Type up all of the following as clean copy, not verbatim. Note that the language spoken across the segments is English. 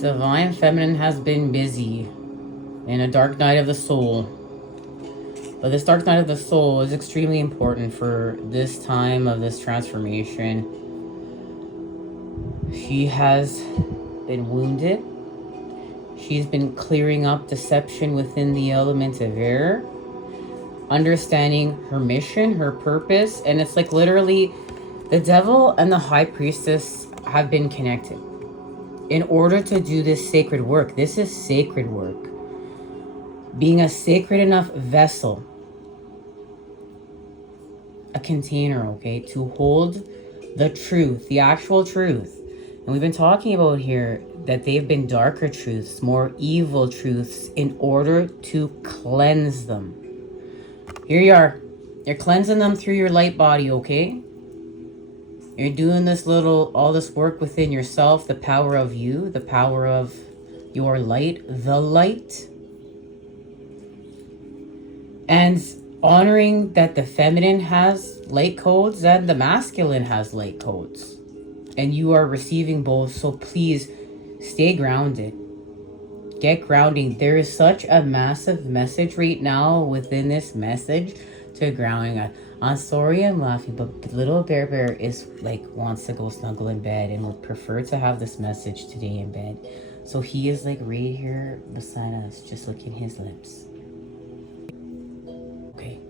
Divine Feminine has been busy in a dark night of the soul. But this dark night of the soul is extremely important for this time of this transformation. She has been wounded. She's been clearing up deception within the element of air, understanding her mission, her purpose, and it's like literally the devil and the high priestess have been connected in order to do this sacred work. This is sacred work. Being a sacred enough vessel, a container, okay, to hold the truth, the actual truth. And we've been talking about here that they've been darker truths, more evil truths, in order to cleanse them. Here you are. You're cleansing them through your light body, okay? You're doing all this work within yourself, the power of you, the power of your light, the light. And honoring that the feminine has light codes and the masculine has light codes. And you are receiving both, so please stay grounded. Get grounding. There is such a massive message right now within this message to grounding. I'm sorry I'm laughing, but little Bear is like wants to go snuggle in bed and would prefer to have this message today in bed. So he is like right here beside us, just licking his lips. Okay.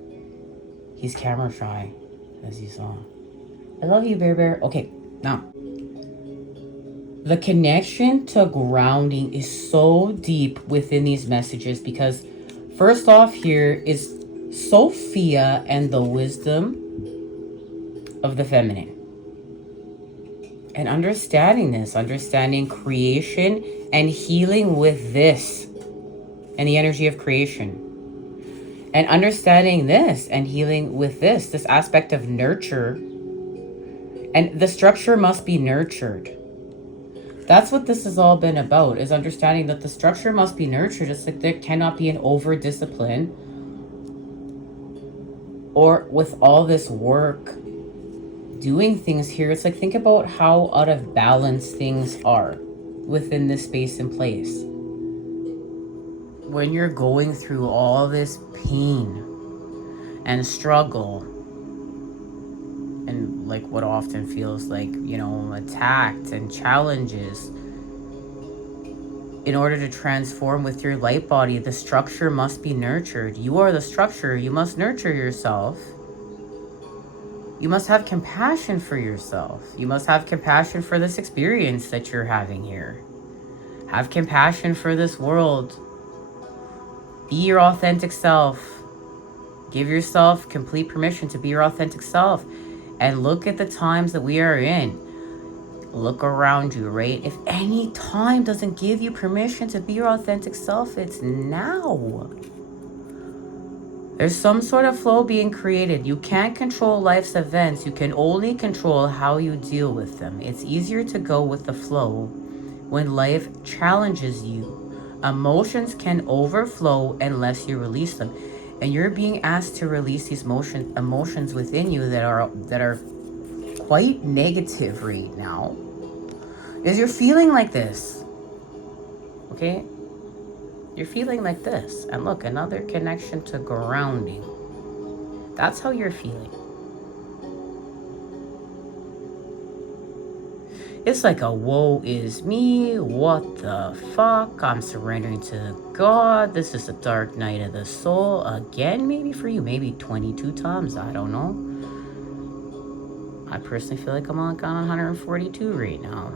He's camera shy, as you saw. I love you, Bear. Okay, now. The connection to grounding is so deep within these messages because first off here is Sophia and the wisdom of the feminine. And understanding this, understanding creation and healing with this and the energy of creation. And understanding this and healing with this aspect of nurture. And the structure must be nurtured. That's what this has all been about, is understanding that the structure must be nurtured. It's like there cannot be an over-discipline or with all this work doing things here. It's like, think about how out of balance things are within this space and place. When you're going through all this pain and struggle and like what often feels like, you know, attacked and challenges, in order to transform with your light body, the structure must be nurtured. You are the structure. You must nurture yourself. You must have compassion for yourself. You must have compassion for this experience that you're having here. Have compassion for this world. Be your authentic self. Give yourself complete permission to be your authentic self. And look at the times that we are in. Look around you, right? If any time doesn't give you permission to be your authentic self, it's now. There's some sort of flow being created. You can't control life's events. You can only control how you deal with them. It's easier to go with the flow when life challenges you. Emotions can overflow unless you release them. And you're being asked to release these emotions within you that are quite negative right now. Is you're feeling like this. Okay? You're feeling like this. And look, another connection to grounding. That's how you're feeling. It's like a woe is me, what the fuck, I'm surrendering to God, this is a dark night of the soul, again maybe for you, maybe 22 times, I don't know. I personally feel like I'm on 142 right now.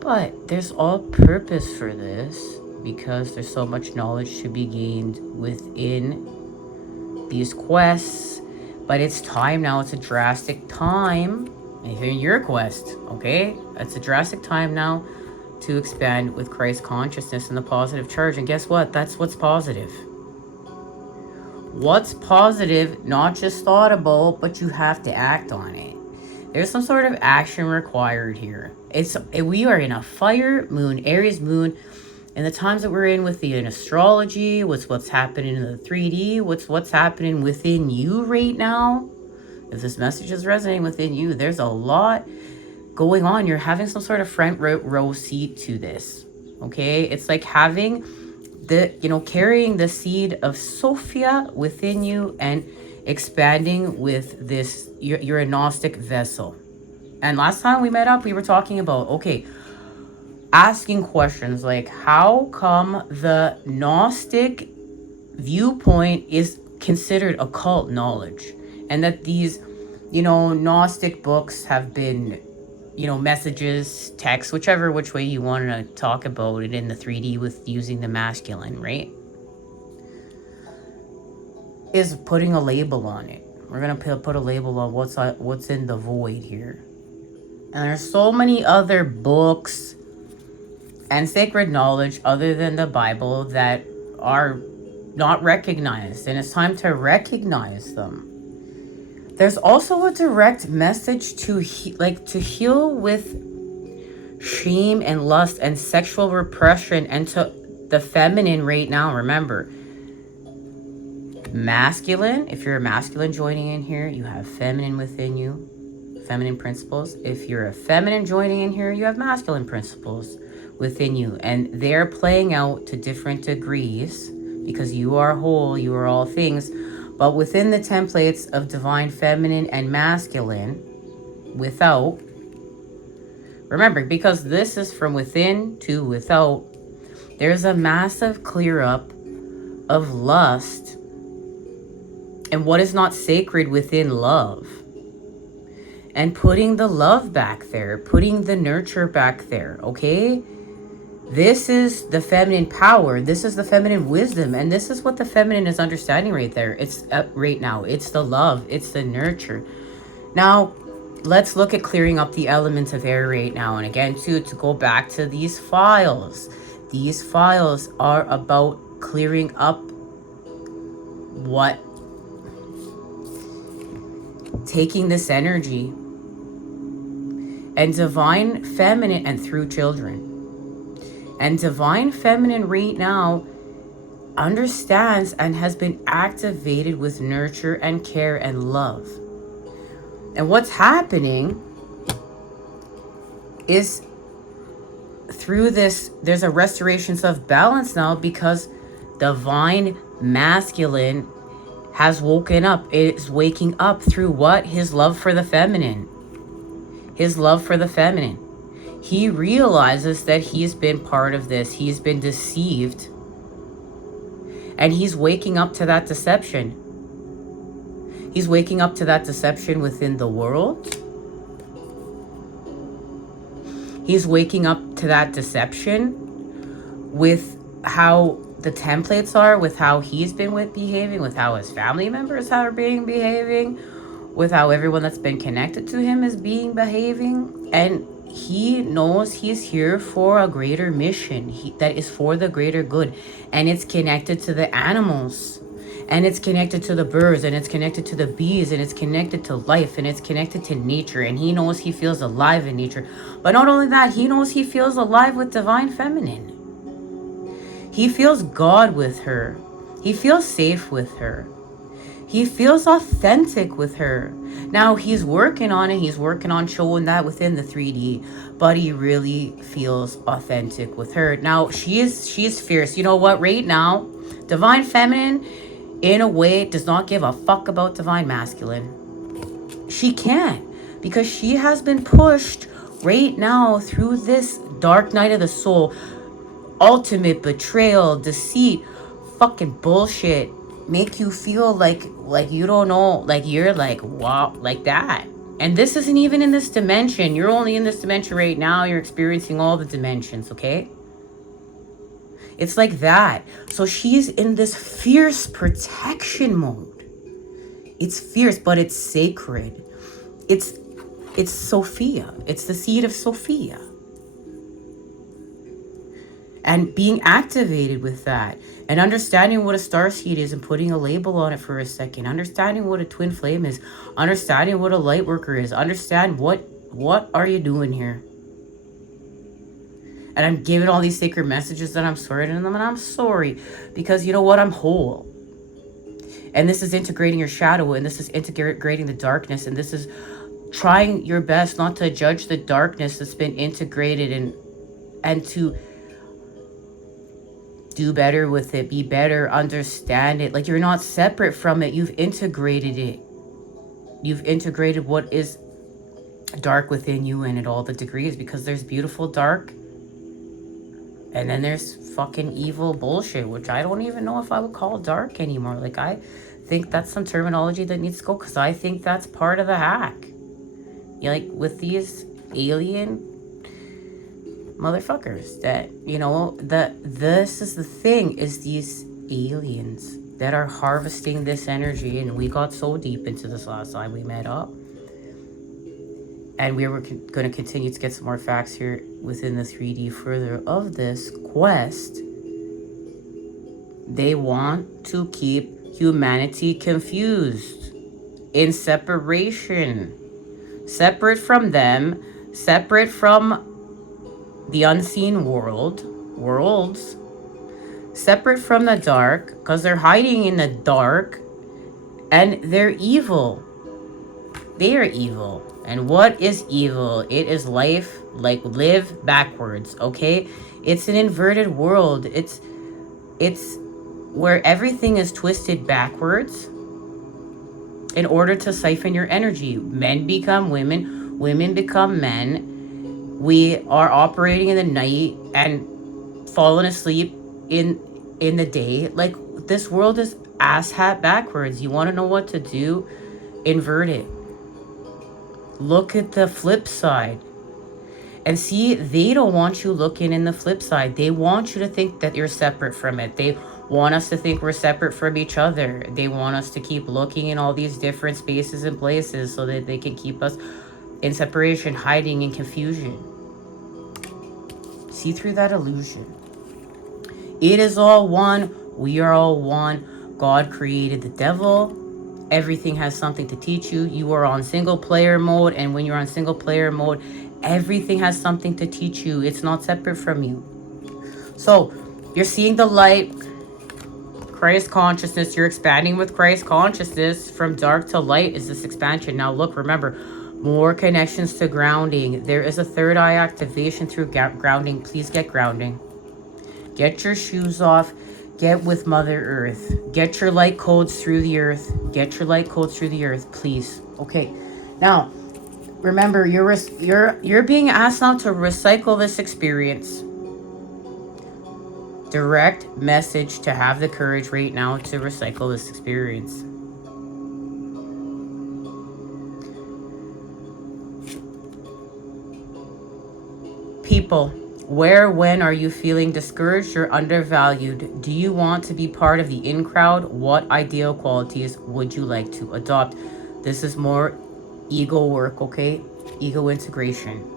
But there's all purpose for this, because there's so much knowledge to be gained within these quests. But it's time now, it's a drastic time. In your quest, okay? It's a drastic time now to expand with Christ consciousness and the positive charge. And guess what? That's what's positive. What's positive, not just thoughtable, but you have to act on it. There's some sort of action required here. We are in a fire moon, Aries moon, and the times that we're in with the astrology, what's happening in the 3D, what's happening within you right now. If this message is resonating within you, there's a lot going on. You're having some sort of front row seat to this. Okay, it's like having carrying the seed of Sophia within you and expanding with this. You're a Gnostic vessel. And last time we met up, we were talking about, okay, asking questions like, how come the Gnostic viewpoint is considered occult knowledge? And that these, Gnostic books have been, messages, text, which way you want to talk about it in the 3D with using the masculine, right? Is putting a label on it. We're going to put a label on what's in the void here. And there's so many other books and sacred knowledge other than the Bible that are not recognized. And it's time to recognize them. There's also a direct message to heal with shame and lust and sexual repression and to the feminine right now. Remember, masculine, if you're a masculine joining in here, you have feminine within you, feminine principles. If you're a feminine joining in here, you have masculine principles within you. And they're playing out to different degrees because you are whole, you are all things. But within the templates of divine feminine and masculine, without, remember, because this is from within to without, there's a massive clear up of lust and what is not sacred within love. And putting the love back there, putting the nurture back there, okay? This is the feminine power. This is the feminine wisdom. And this is what the feminine is understanding right there. It's right now. It's the love. It's the nurture. Now, let's look at clearing up the elements of air right now. And again, to go back to these files. These files are about clearing up what? Taking this energy and divine feminine and through children. And divine feminine right now understands and has been activated with nurture and care and love. And what's happening is through this, there's a restoration of balance now because divine masculine has woken up. It is waking up through what? His love for the feminine. His love for the feminine. He realizes that he's been part of this. He's been deceived. And he's waking up to that deception. He's waking up to that deception within the world. He's waking up to that deception with how the templates are, with how he's been behaving, with how his family members are behaving, with how everyone that's been connected to him is behaving. And he knows he's here for a greater mission that is for the greater good. And it's connected to the animals. And it's connected to the birds. And it's connected to the bees. And it's connected to life. And it's connected to nature. And he knows he feels alive in nature. But not only that, he knows he feels alive with divine feminine. He feels God with her. He feels safe with her. He feels authentic with her. Now, he's working on it. He's working on showing that within the 3D. But he really feels authentic with her. Now, she's fierce. You know what? Right now, divine feminine, in a way, does not give a fuck about divine masculine. She can't. Because she has been pushed right now through this dark night of the soul. Ultimate betrayal, deceit, fucking bullshit. Make you feel like you don't know, like you're like, wow, like that. And this isn't even in this dimension. You're only in this dimension right now. You're experiencing all the dimensions, okay? It's like that. So she's in this fierce protection mode. It's fierce, but it's sacred. It's Sophia. It's the seed of Sophia. And being activated with that. And understanding what a starseed is and putting a label on it for a second. Understanding what a twin flame is. Understanding what a light worker is. Understand what are you doing here? And I'm giving all these sacred messages that I'm sorting them. And I'm sorry. Because you know what? I'm whole. And this is integrating your shadow. And this is integrating the darkness. And this is trying your best not to judge the darkness that's been integrated and to do better with it, be better, understand it. Like, you're not separate from it. You've integrated it. You've integrated what is dark within you and at all the degrees, because there's beautiful dark and then there's fucking evil bullshit, which I don't even know if I would call dark anymore. Like, I think that's some terminology that needs to go, because I think that's part of the hack. Like, with these alien motherfuckers that, you know, this is the thing, is these aliens that are harvesting this energy. And we got so deep into this last time we met up, and we were going to continue to get some more facts here within the 3D further of this quest. They want to keep humanity confused, in separation, separate from them, separate from the unseen worlds, separate from the dark, because they're hiding in the dark, and they're evil. They are evil. And what is evil? It is life, like, live backwards, okay? It's an inverted world. It's where everything is twisted backwards in order to siphon your energy. Men become women, women become men. We are operating in the night and falling asleep in the day. Like, this world is asshat backwards. You want to know what to do? Invert it. Look at the flip side. And see, they don't want you looking in the flip side. They want you to think that you're separate from it. They want us to think we're separate from each other. They want us to keep looking in all these different spaces and places so that they can keep us in separation, hiding in confusion. See through that illusion. It is all one. We are all one. God created the devil. Everything has something to teach you. You are on single player mode, and when you're on single player mode, everything has something to teach you. It's not separate from you. So you're seeing the light, Christ consciousness. You're expanding with Christ consciousness. From dark to light is this expansion. Now look, remember, more connections to grounding. There is a third eye activation through grounding. Please get grounding. Get your shoes off. Get with Mother Earth. Get your light codes through the earth. Get your light codes through the earth, please. Okay. Now, remember, you're being asked now to recycle this experience. Direct message to have the courage right now to recycle this experience. People. Where, when are you feeling discouraged or undervalued? Do you want to be part of the in crowd? What ideal qualities would you like to adopt? This is more ego work, okay? Ego integration.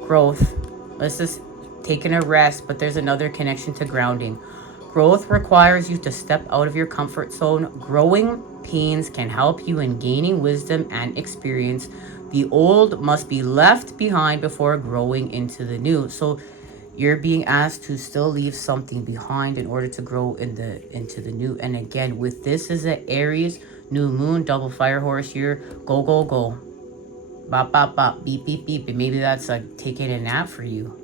Growth. Let's just taking a rest, but there's another connection to grounding. Growth requires you to step out of your comfort zone. Growing pains can help you in gaining wisdom and experience. The old must be left behind before growing into the new. So you're being asked to still leave something behind in order to grow into the new. And again, with this is an Aries new moon, double fire horse here. Go, go, go. Bop, bop, bop. Beep, beep, beep. And maybe that's like taking a nap for you.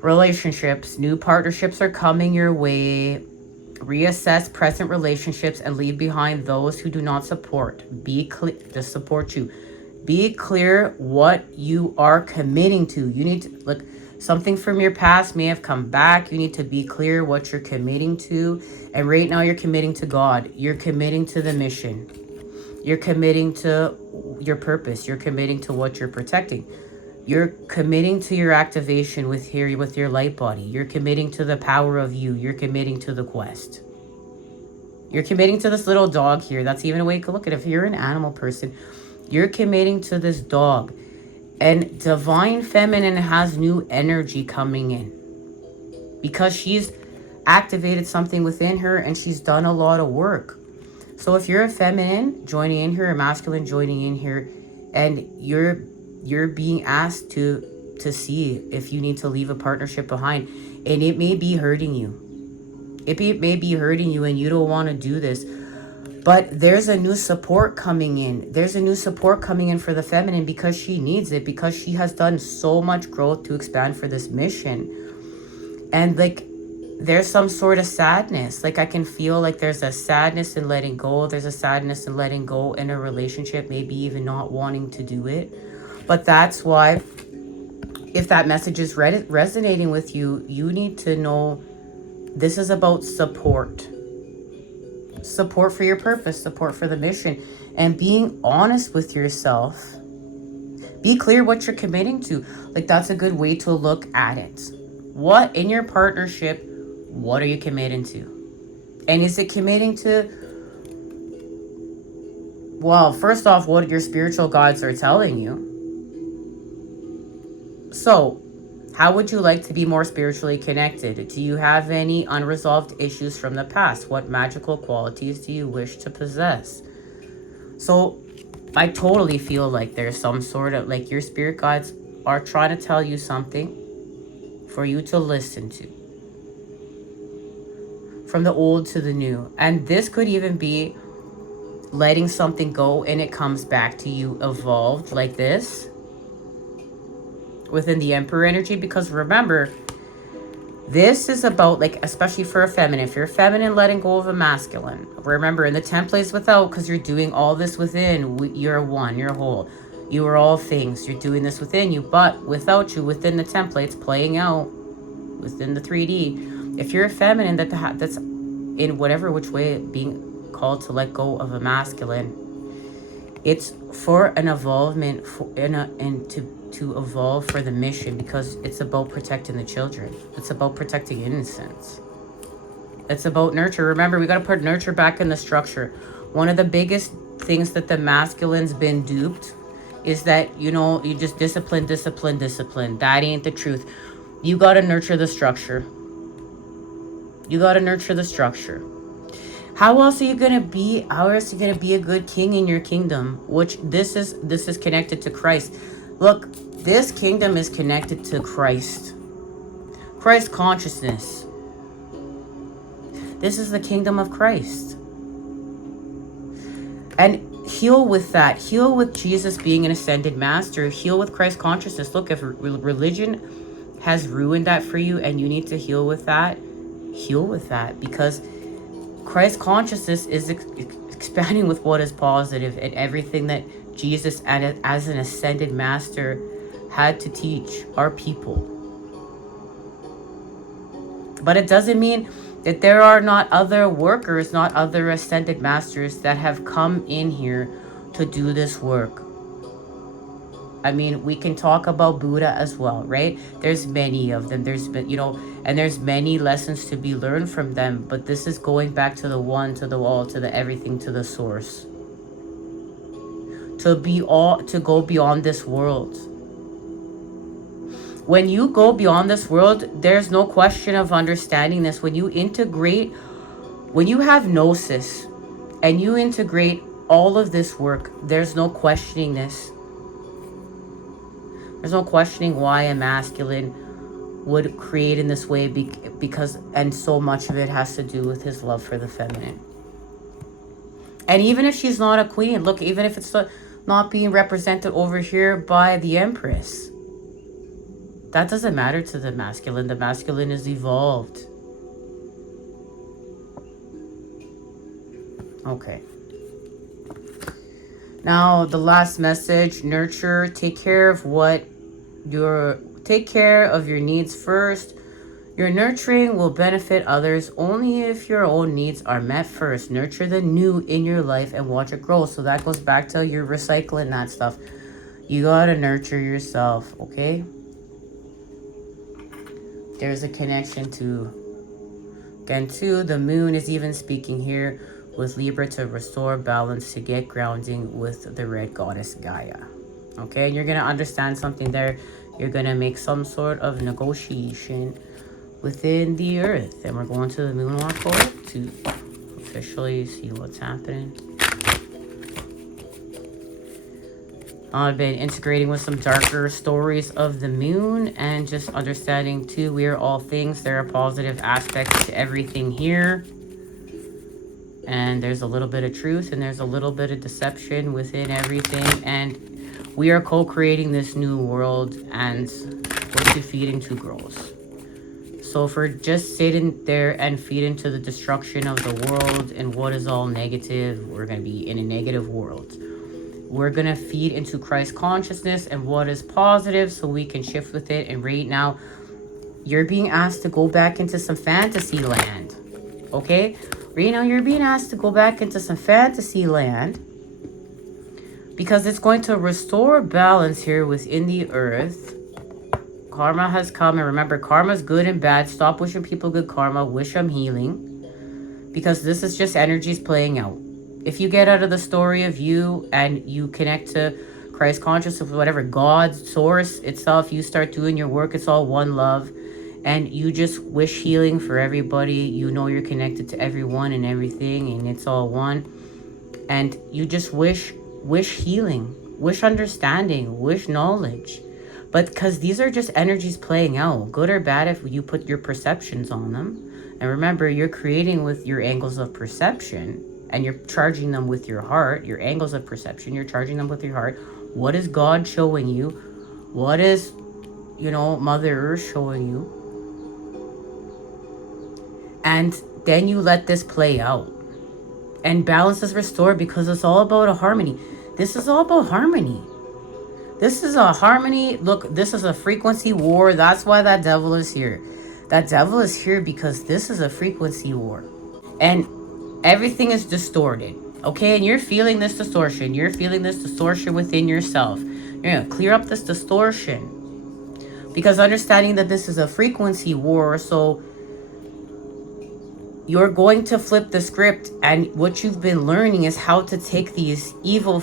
Relationships. New partnerships are coming your way. Reassess present relationships and leave behind those who do not support. Be clear to support you. Be clear what you are committing to. You need to look. Something from your past may have come back. You need to be clear what you're committing to. And right now you're committing to God. You're committing to the mission. You're committing to your purpose. You're committing to what you're protecting. You're committing to your activation with your light body. You're committing to the power of you. You're committing to the quest. You're committing to this little dog here. That's even a way you could look at it. If you're an animal person, you're committing to this dog. And Divine Feminine has new energy coming in because she's activated something within her and she's done a lot of work. So if you're a feminine joining in here, a masculine joining in here, and you're being asked to see if you need to leave a partnership behind, and it may be hurting you. It may be hurting you and you don't want to do this. But there's a new support coming in. There's a new support coming in for the feminine because she needs it, because she has done so much growth to expand for this mission. And like, there's some sort of sadness. Like, I can feel like there's a sadness in letting go. There's a sadness in letting go in a relationship, maybe even not wanting to do it. But that's why, if that message is resonating with you, you need to know this is about support. Support for your purpose, support for the mission, and being honest with yourself. Be clear what you're committing to. Like, that's a good way to look at it. What in your partnership, what are you committing to? And is it committing to, well, first off, what your spiritual guides are telling you? So, how would you like to be more spiritually connected? Do you have any unresolved issues from the past? What magical qualities do you wish to possess? So, I totally feel like there's some sort of, like, your spirit guides are trying to tell you something for you to listen to. From the old to the new. And this could even be letting something go and it comes back to you evolved like this. Within the Emperor energy, because remember, this is about, like, especially for a feminine, if you're feminine letting go of a masculine, remember in the templates without, because you're doing all this within, you're one, you're whole, you are all things, you're doing this within you, but without you, within the templates playing out within the 3D, if you're a feminine that's in whatever which way being called to let go of a masculine, it's for an evolvement, and to evolve for the mission, because it's about protecting the children. It's about protecting innocence. It's about nurture. Remember, we got to put nurture back in the structure. One of the biggest things that the masculine's been duped is that, you know, you just discipline. That ain't the truth. You got to nurture the structure. You got to nurture the structure. How else are you going to be? How else are you going to be a good king in your kingdom? Which this is connected to Christ. Look, this kingdom is connected to Christ. Christ consciousness. This is the kingdom of Christ. And heal with that. Heal with Jesus being an ascended master. Heal with Christ consciousness. Look, if religion has ruined that for you and you need to heal with that, heal with that. Because Christ consciousness is expanding with what is positive, and everything that Jesus, as an ascended master, had to teach our people. But it doesn't mean that there are not other workers, not other ascended masters that have come in here to do this work. I mean, we can talk about Buddha as well, right? There's many of them. There's been, and there's many lessons to be learned from them. But this is going back to the one, to the all, to the everything, to the source. To go beyond this world. When you go beyond this world, there's no question of understanding this. When you integrate, when you have gnosis and you integrate all of this work, there's no questioning this. There's no questioning why a masculine would create in this way, because, and so much of it has to do with his love for the feminine. And even if she's not a queen, look, even if it's not being represented over here by the Empress, that doesn't matter to the masculine. The masculine is evolved. Okay. Now, the last message, nurture, take care of your needs first. Your nurturing will benefit others only if your own needs are met first. Nurture the new in your life and watch it grow. So that goes back to your recycling that stuff. You gotta nurture yourself, okay? There's a connection to, again, too, the moon is even speaking here with Libra to restore balance, to get grounding with the red goddess Gaia. Okay, and you're going to understand something there. You're going to make some sort of negotiation within the earth. And we're going to the moon oracle to officially see what's happening. I've been integrating with some darker stories of the moon and just understanding too, we are all things. There are positive aspects to everything here. And there's a little bit of truth and there's a little bit of deception within everything. And we are co-creating this new world, and we're defeating two girls. So if we're just sitting there and feed into the destruction of the world and what is all negative, we're going to be in a negative world. We're going to feed into Christ consciousness and what is positive so we can shift with it. And right now, you're being asked to go back into some fantasy land. Okay? Right now, you're being asked to go back into some fantasy land, because it's going to restore balance here within the earth. Karma has come, and remember, karma is good and bad. Stop wishing people good karma. Wish them healing, because this is just energies playing out. If you get out of the story of you and you connect to Christ consciousness, whatever, God, source itself, you start doing your work. It's all one love. And you just wish healing for everybody. You know you're connected to everyone and everything, and it's all one. And you just wish healing, wish understanding, wish knowledge. But because these are just energies playing out, good or bad, if you put your perceptions on them. And remember, you're creating with your angles of perception, and you're charging them with your heart. Your angles of perception, you're charging them with your heart. What is God showing you? What is, Mother Earth showing you? And then you let this play out. And balance is restored, because it's all about a harmony. This is all about harmony. This is a harmony. Look, this is a frequency war. That's why that devil is here. That devil is here because this is a frequency war. And everything is distorted. Okay? And you're feeling this distortion. You're feeling this distortion within yourself. You're going to clear up this distortion. Because understanding that this is a frequency war, so you're going to flip the script, and what you've been learning is how to take these evil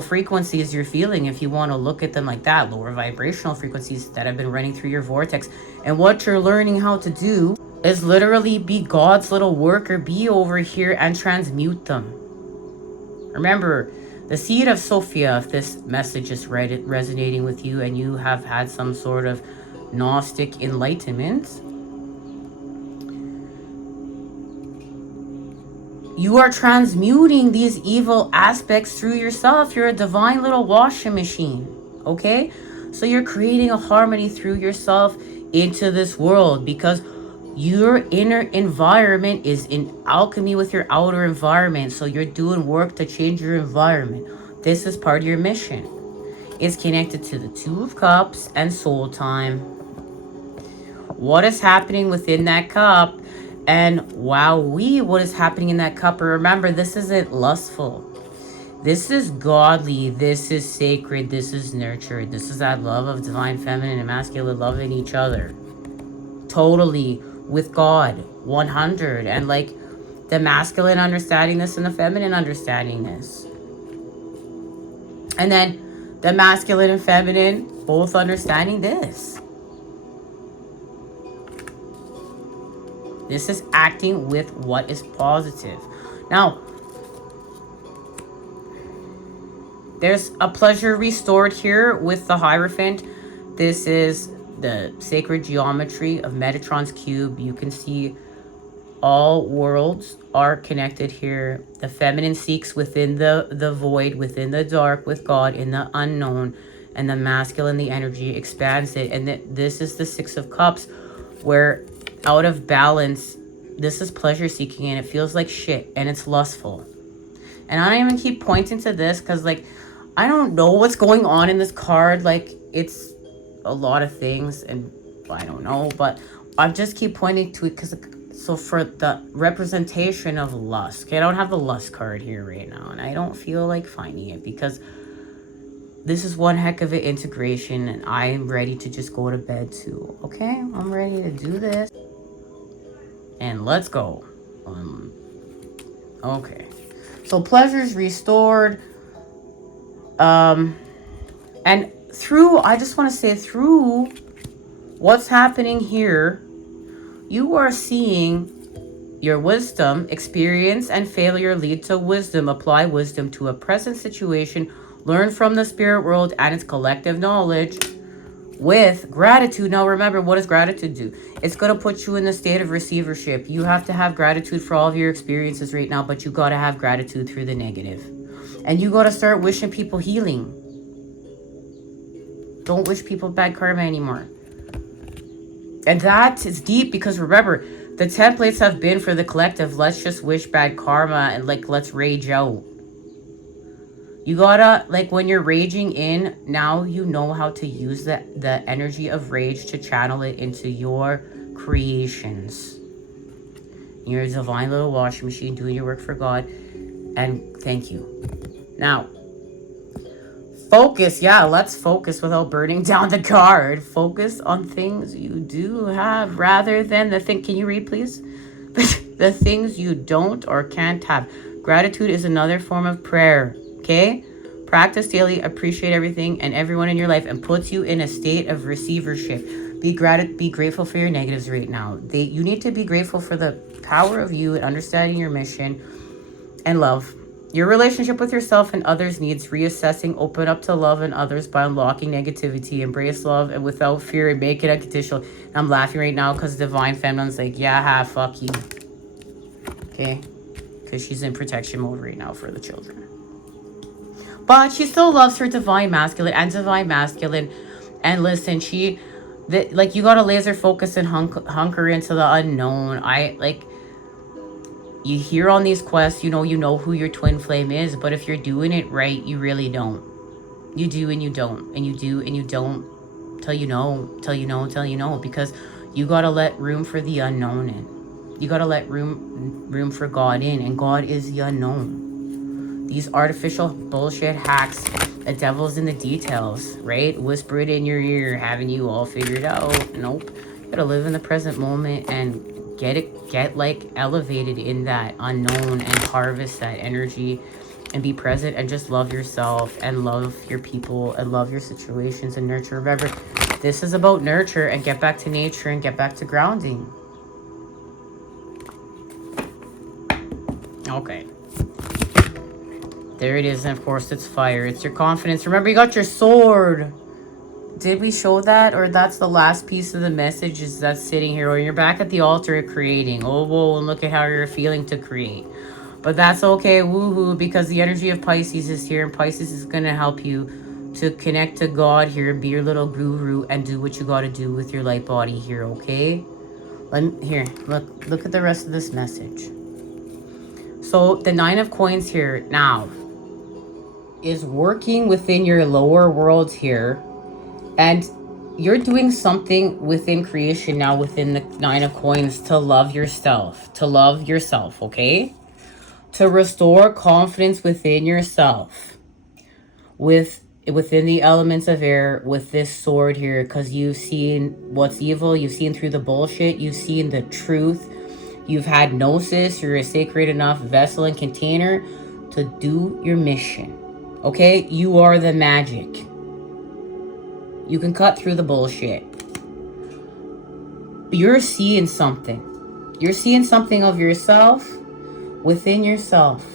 frequencies you're feeling, if you want to look at them like that, lower vibrational frequencies that have been running through your vortex. And what you're learning how to do is literally be God's little worker, be over here and transmute them. Remember, the seed of SOPHIA, if this message is resonating with you and you have had some sort of Gnostic enlightenment, you are transmuting these evil aspects through yourself. You're a divine little washing machine, okay? So you're creating a harmony through yourself into this world, because your inner environment is in alchemy with your outer environment. So you're doing work to change your environment. This is part of your mission. It's connected to the Two of Cups and soul time. What is happening within that cup? And wowee, what is happening in that cup? Remember, this isn't lustful. This is godly. This is sacred. This is nurtured. This is that love of divine feminine and masculine loving each other. Totally with God. 100. And like the masculine understanding this and the feminine understanding this. And then the masculine and feminine both understanding this. This is acting with what is positive. Now, there's a pleasure restored here with the Hierophant. This is the sacred geometry of Metatron's cube. You can see all worlds are connected here. The feminine seeks within the void, within the dark, with God in the unknown. And the masculine, the energy, expands it. And this is the Six of Cups, where out of balance, this is pleasure seeking, and it feels like shit, and it's lustful. And I don't even keep pointing to this because, like, I don't know what's going on in this card. Like, it's a lot of things, and I don't know, but I just keep pointing to it because, so for the representation of lust, okay, I don't have the lust card here right now, and I don't feel like finding it because this is one heck of an integration, and I'm ready to just go to bed too. Okay, I'm ready to do this. And let's go. Okay. So pleasure's restored. And through, I just want to say, through what's happening here, you are seeing your wisdom, experience, and failure lead to wisdom. Apply wisdom to a present situation. Learn from the spirit world and its collective knowledge. with gratitude. Now remember, what does gratitude do? It's going to put you in the state of receivership. You have to have gratitude for all of your experiences right now, but you got to have gratitude through the negative. And you got to start wishing people healing. Don't wish people bad karma anymore. And that is deep, because remember, the templates have been for the collective. Let's just wish bad karma and like, let's rage out. You gotta, like, when you're raging in, now you know how to use the energy of rage to channel it into your creations. You're a divine little washing machine doing your work for God. And thank you. Now, focus. Yeah, let's focus without burning down the card. Focus on things you do have rather than the thing. Can you read, please? The things you don't or can't have. Gratitude is another form of prayer. Okay? Practice daily, appreciate everything and everyone in your life, and puts you in a state of receivership. Be grateful for your negatives right now. You need to be grateful for the power of you and understanding your mission and love. Your relationship with yourself and others needs reassessing. Open up to love and others by unlocking negativity. Embrace love and without fear, and make it unconditional. I'm laughing right now because Divine Feminine's like, yeah, fuck you. Okay? Because she's in protection mode right now for the children. But she still loves her Divine Masculine and Divine Masculine. And listen, you gotta laser focus and hunker into the unknown. You hear on these quests, you know who your twin flame is, but if you're doing it right, you really don't. You do and you don't, and you do and you don't, till you know, because you gotta let room for the unknown in. You gotta let room for God in, and God is the unknown. These artificial bullshit hacks, the devil's in the details, right? Whisper it in your ear, having you all figured out. Nope. You gotta live in the present moment and get like elevated in that unknown and harvest that energy and be present and just love yourself and love your people and love your situations and nurture. Remember, this is about nurture, and get back to nature and get back to grounding. Okay. There it is, and of course it's fire. It's your confidence. Remember, you got your sword. Did we show that? Or that's the last piece of the message is that's sitting here. Or you're back at the altar creating. Oh, whoa, and look at how you're feeling to create. But that's okay, woohoo, because the energy of Pisces is here. And Pisces is going to help you to connect to God here and be your little guru and do what you got to do with your light body here, okay? Here, look at the rest of this message. So the 9 of Coins here now is working within your lower worlds here, and you're doing something within creation now within the 9 of Coins to love yourself, okay? To restore confidence within yourself within the elements of air with this sword here, because you've seen what's evil, you've seen through the bullshit, you've seen the truth, you've had gnosis, you're a sacred enough vessel and container to do your mission. Okay, you are the magic. You can cut through the bullshit. You're seeing something. You're seeing something of yourself within yourself.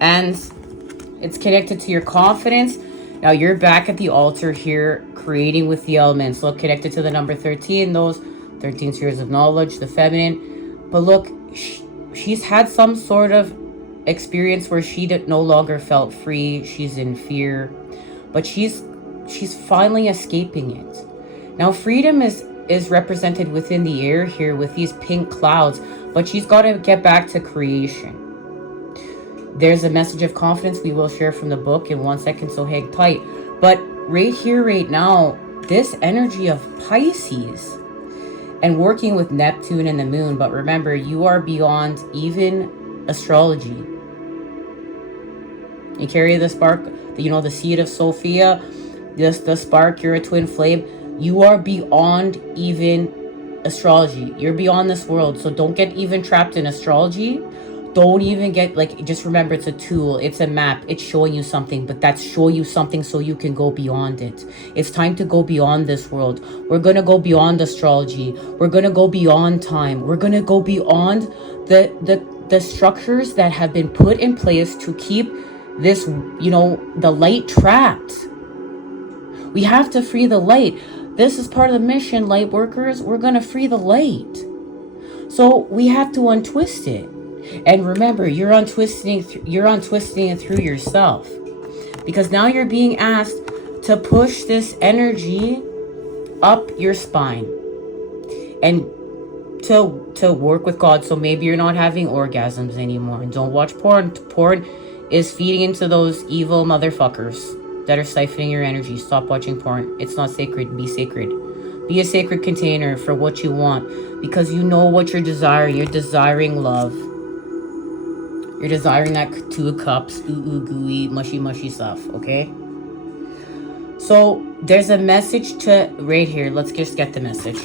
And it's connected to your confidence. Now you're back at the altar here, creating with the elements. Look, connected to the number 13, those 13 spheres of knowledge, the feminine. But look, she's had some sort of experience where she no longer felt free. She's in fear, but she's finally escaping it. Now freedom is represented within the air here with these pink clouds, but she's got to get back to creation. There's a message of confidence we will share from the book in 1 second, so hang tight. But right here, right now, this energy of Pisces and working with Neptune and the moon, but remember, you are beyond even astrology. You carry the spark, the seed of Sophia, the spark, you're a twin flame. You are beyond even astrology. You're beyond this world. So don't get even trapped in astrology. Don't even get, just remember it's a tool. It's a map. It's showing you something, but that's showing you something so you can go beyond it. It's time to go beyond this world. We're going to go beyond astrology. We're going to go beyond time. We're going to go beyond the structures that have been put in place to keep this, the light trapped. We have to free the light. This is part of the mission, light workers. We're going to free the light. So we have to untwist it. And remember, you're untwisting it through yourself. Because now you're being asked to push this energy up your spine. And to work with God. So maybe you're not having orgasms anymore. And don't watch porn. Porn is feeding into those evil motherfuckers that are siphoning your energy. Stop watching porn. It's not sacred. Be sacred. Be a sacred container for what you want. Because you know what you're desiring. You're desiring love. You're desiring that 2 of cups. Ooh, gooey, mushy, mushy stuff. Okay? So there's a message to right here. Let's just get the message.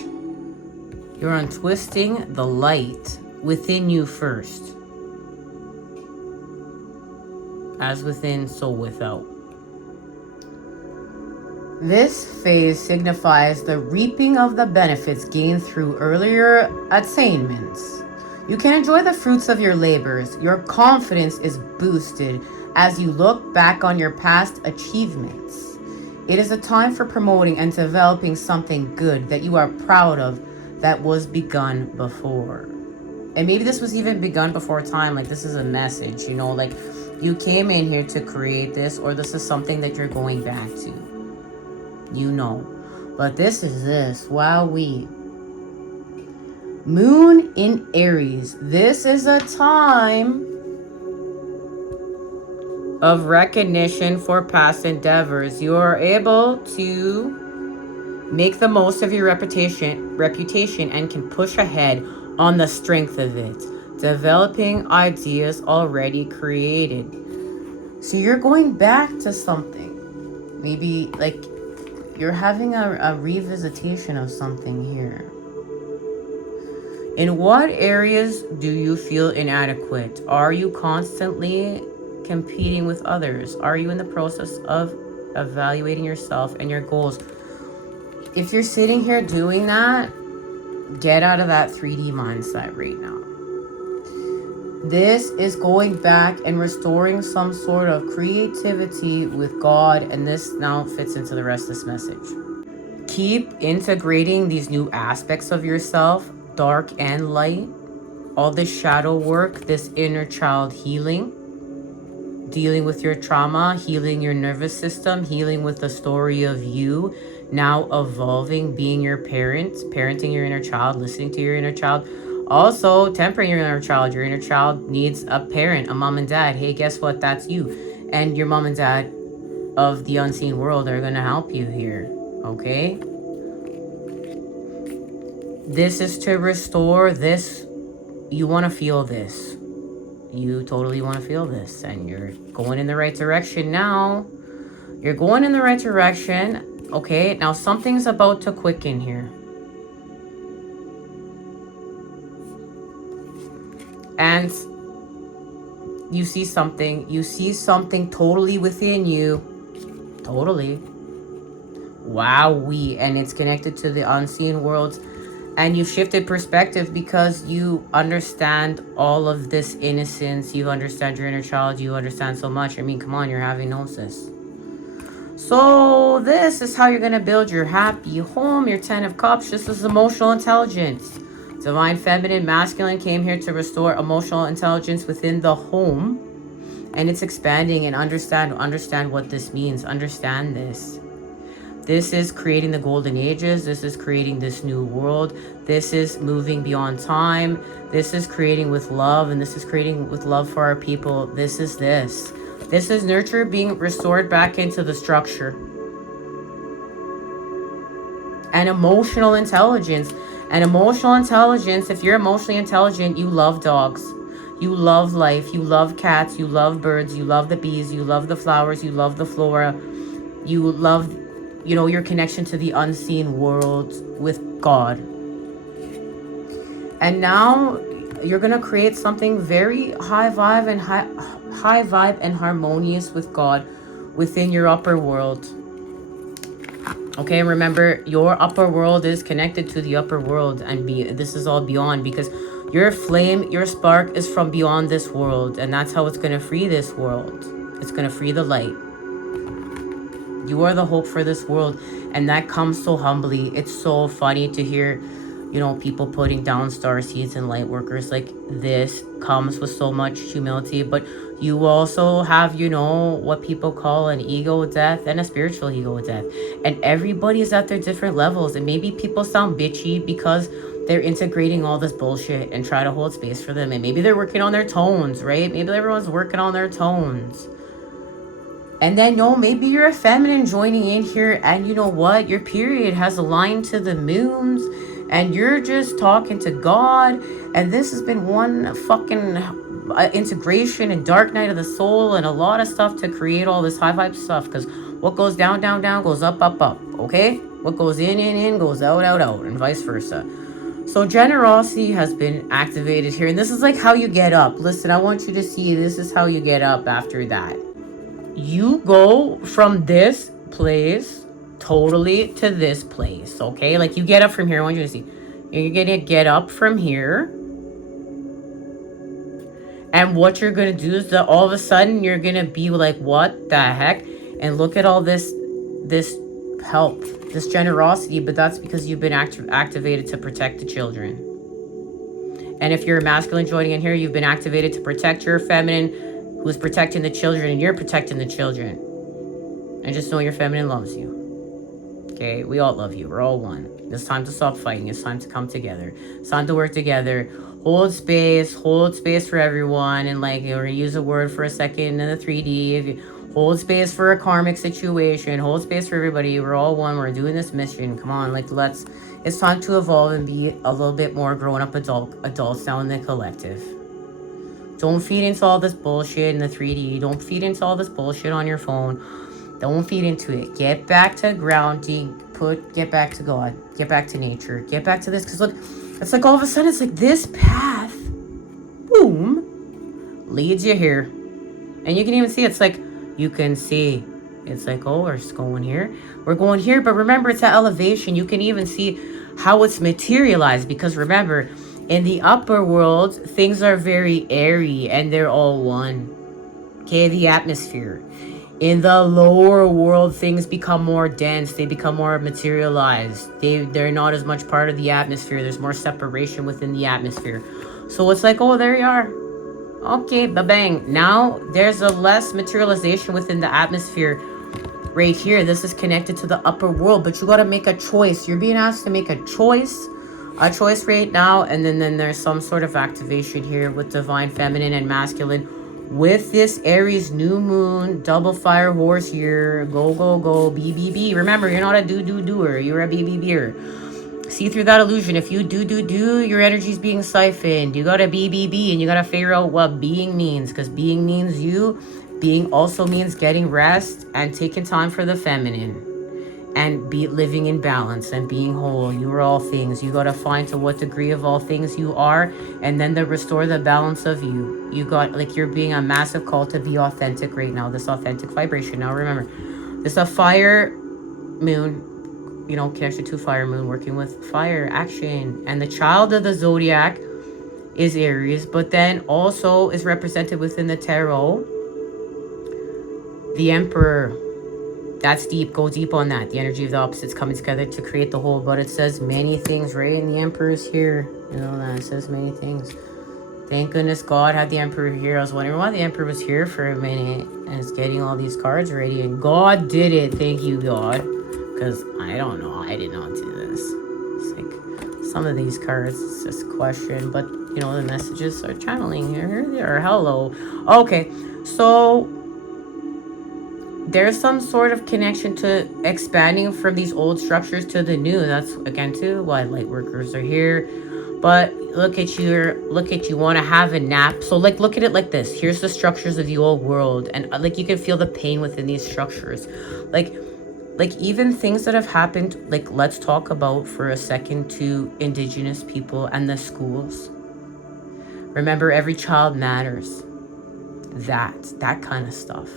You're untwisting the light within you first. As within, so without. This phase signifies the reaping of the benefits gained through earlier attainments. You can enjoy the fruits of your labors. Your confidence is boosted as you look back on your past achievements. It is a time for promoting and developing something good that you are proud of that was begun before. And maybe this was even begun before time. Like, this is a message, you know, like you came in here to create this, or this is something that you're going back to. You know. But this is this. Wowee. Moon in Aries. This is a time of recognition for past endeavors. You are able to make the most of your reputation and can push ahead on the strength of it, developing ideas already created. So you're going back to something. Maybe like you're having a revisitation of something here. In what areas do you feel inadequate? Are you constantly competing with others? Are you in the process of evaluating yourself and your goals? If you're sitting here doing that, get out of that 3D mindset right now. This is going back and restoring some sort of creativity with God, and this now fits into the rest of this message. Keep integrating these new aspects of yourself, dark and light, all this shadow work, this inner child healing, dealing with your trauma, healing your nervous system, healing with the story of you now evolving, being your parent, parenting your inner child, listening to your inner child, also tempering your inner child. Your inner child needs a parent, a mom and dad. Hey, guess what? That's you. And your mom and dad of the unseen world are going to help you here. Okay? This is to restore this. You want to feel this. You totally want to feel this. And you're going in the right direction now. You're going in the right direction. Okay, now something's about to quicken here. And you see something totally within you. Totally. Wowee. And it's connected to the unseen worlds. And you've shifted perspective because you understand all of this innocence. You understand your inner child. You understand so much. I mean, come on, you're having gnosis. So this is how you're going to build your happy home, your 10 of Cups. This is emotional intelligence. Divine Feminine, Masculine came here to restore emotional intelligence within the home. And it's expanding, and understand what this means. Understand this. This is creating the golden ages. This is creating this new world. This is moving beyond time. This is creating with love, and this is creating with love for our people. This is this. This is nurture being restored back into the structure. And emotional intelligence. And emotional intelligence, if you're emotionally intelligent, you love dogs. You love life. You love cats. You love birds. You love the bees. You love the flowers. You love the flora. You love, you know, your connection to the unseen world with God. And now you're going to create something very high vibe and harmonious with God within your upper world. Okay, remember, your upper world is connected to the upper world, and this is all beyond, because your flame, your spark is from beyond this world, and that's how it's going to free this world. It's going to free the light. You are the hope for this world. And that comes so humbly. It's so funny to hear, you know, people putting down star seeds and light workers. Like, this comes with so much humility. But you also have, you know, what people call an ego death and a spiritual ego death. And everybody is at their different levels. And maybe people sound bitchy because they're integrating all this bullshit and try to hold space for them. And maybe they're working on their tones, right? Maybe everyone's working on their tones. And then, no, maybe you're a feminine joining in here, and you know what? Your period has aligned to the moons, and you're just talking to God. And this has been one fucking integration and dark night of the soul and a lot of stuff to create all this high vibe stuff. Because what goes down, down, down goes up, up, up. Okay? What goes in goes out, out, out, and vice versa. So generosity has been activated here. And this is like how you get up. Listen, I want you to see this is how you get up after that. You go from this place totally to this place, okay? Like, you get up from here. I want you to see. You're gonna get up from here. And what you're gonna do is that all of a sudden you're gonna be like, what the heck? And look at all this help, this generosity, but that's because you've been activated to protect the children. And if you're a masculine joining in here, you've been activated to protect your feminine, who's protecting the children, and you're protecting the children. And just know your feminine loves you. Okay? We all love you. We're all one. It's time to stop fighting. It's time to come together. It's time to work together. Hold space for everyone. And like, we're gonna use a word for a second in the 3D. If you hold space for a karmic situation. Hold space for everybody. We're all one. We're doing this mission. Come on, like, it's time to evolve and be a little bit more grown-up adults now in the collective. Don't feed into all this bullshit in the 3D. Don't feed into all this bullshit on your phone. Don't feed into it. Get back to grounding. Get back to God. Get back to nature. Get back to this. Because look, it's like all of a sudden, it's like this path, boom, leads you here. And you can even see, it's like, you can see, it's like, oh, we're going here. We're going here. But remember, it's at elevation. You can even see how it's materialized. Because remember, in the upper world, things are very airy and they're all one. Okay, the atmosphere. In the lower world, things become more dense. They become more materialized. They're not as much part of the atmosphere. There's more separation within the atmosphere. So it's like, oh, there you are. Okay, ba-bang. Now, there's a less materialization within the atmosphere right here. This is connected to the upper world, but you got to make a choice. You're being asked to make a choice right now, and then there's some sort of activation here with divine feminine and masculine with this Aries new moon double fire horse here. Go BBB. Remember, you're not a doer, you're a BBBer. See through that illusion. If you do, your energy's being siphoned. You gotta BBB, and you gotta figure out what being means, because being means you. Being also means getting rest and taking time for the feminine. And be living in balance and being whole. You are all things. You got to find to what degree of all things you are, and then to restore the balance of you. You got, like, you're being a massive call to be authentic right now. This authentic vibration. Now remember, this is a fire moon, you know, connection to fire moon, working with fire action. And the child of the zodiac is Aries, but then also is represented within the tarot, the Emperor. That's deep. Go deep on that. The energy of the opposites coming together to create the whole. But it says many things, right? And the Emperor's here. You know that. It says many things. Thank goodness God had the Emperor here. I was wondering why the Emperor was here for a minute. And it's getting all these cards ready. And God did it. Thank you, God. Because I don't know. I did not do this. It's like some of these cards, it's just a question. But, you know, the messages are channeling here. Here they are. Hello. Okay. So there's some sort of connection to expanding from these old structures to the new. That's again too why light workers are here. But look at you want to have a nap. So like, look at it like this. Here's the structures of the old world, and like you can feel the pain within these structures. Like even things that have happened, like let's talk about for a second to indigenous people and the schools. Remember, every child matters. That kind of stuff.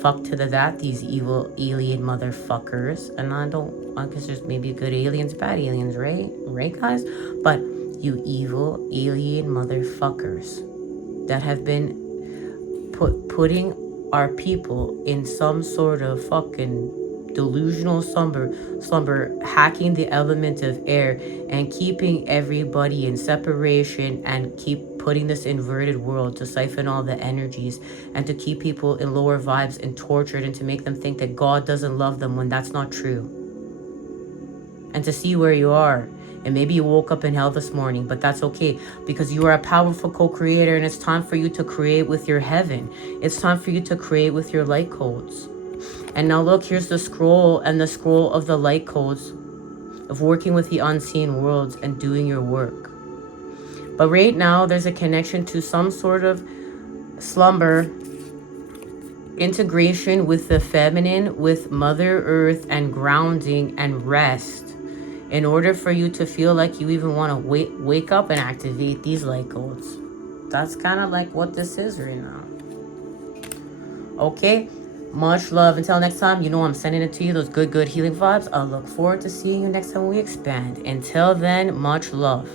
Fuck to that, these evil alien motherfuckers. And I guess there's maybe good aliens, bad aliens, right? Right, guys? But you evil alien motherfuckers that have been putting are people in some sort of fucking delusional slumber, hacking the element of air and keeping everybody in separation, and keep putting this inverted world to siphon all the energies and to keep people in lower vibes and tortured, and to make them think that God doesn't love them when that's not true. And to see where you are. And maybe you woke up in hell this morning, but that's okay, because you are a powerful co-creator, and it's time for you to create with your heaven. It's time for you to create with your light codes. And now look, here's the scroll, and the scroll of the light codes of working with the unseen worlds and doing your work. But right now, there's a connection to some sort of slumber, integration with the feminine, with Mother Earth, and grounding and rest, in order for you to feel like you even want to wake up and activate these light codes. That's kind of like what this is right now. Okay, much love. Until next time, you know I'm sending it to you, those good healing vibes. I look forward to seeing you next time we expand. Until then, much love.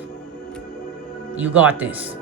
You got this.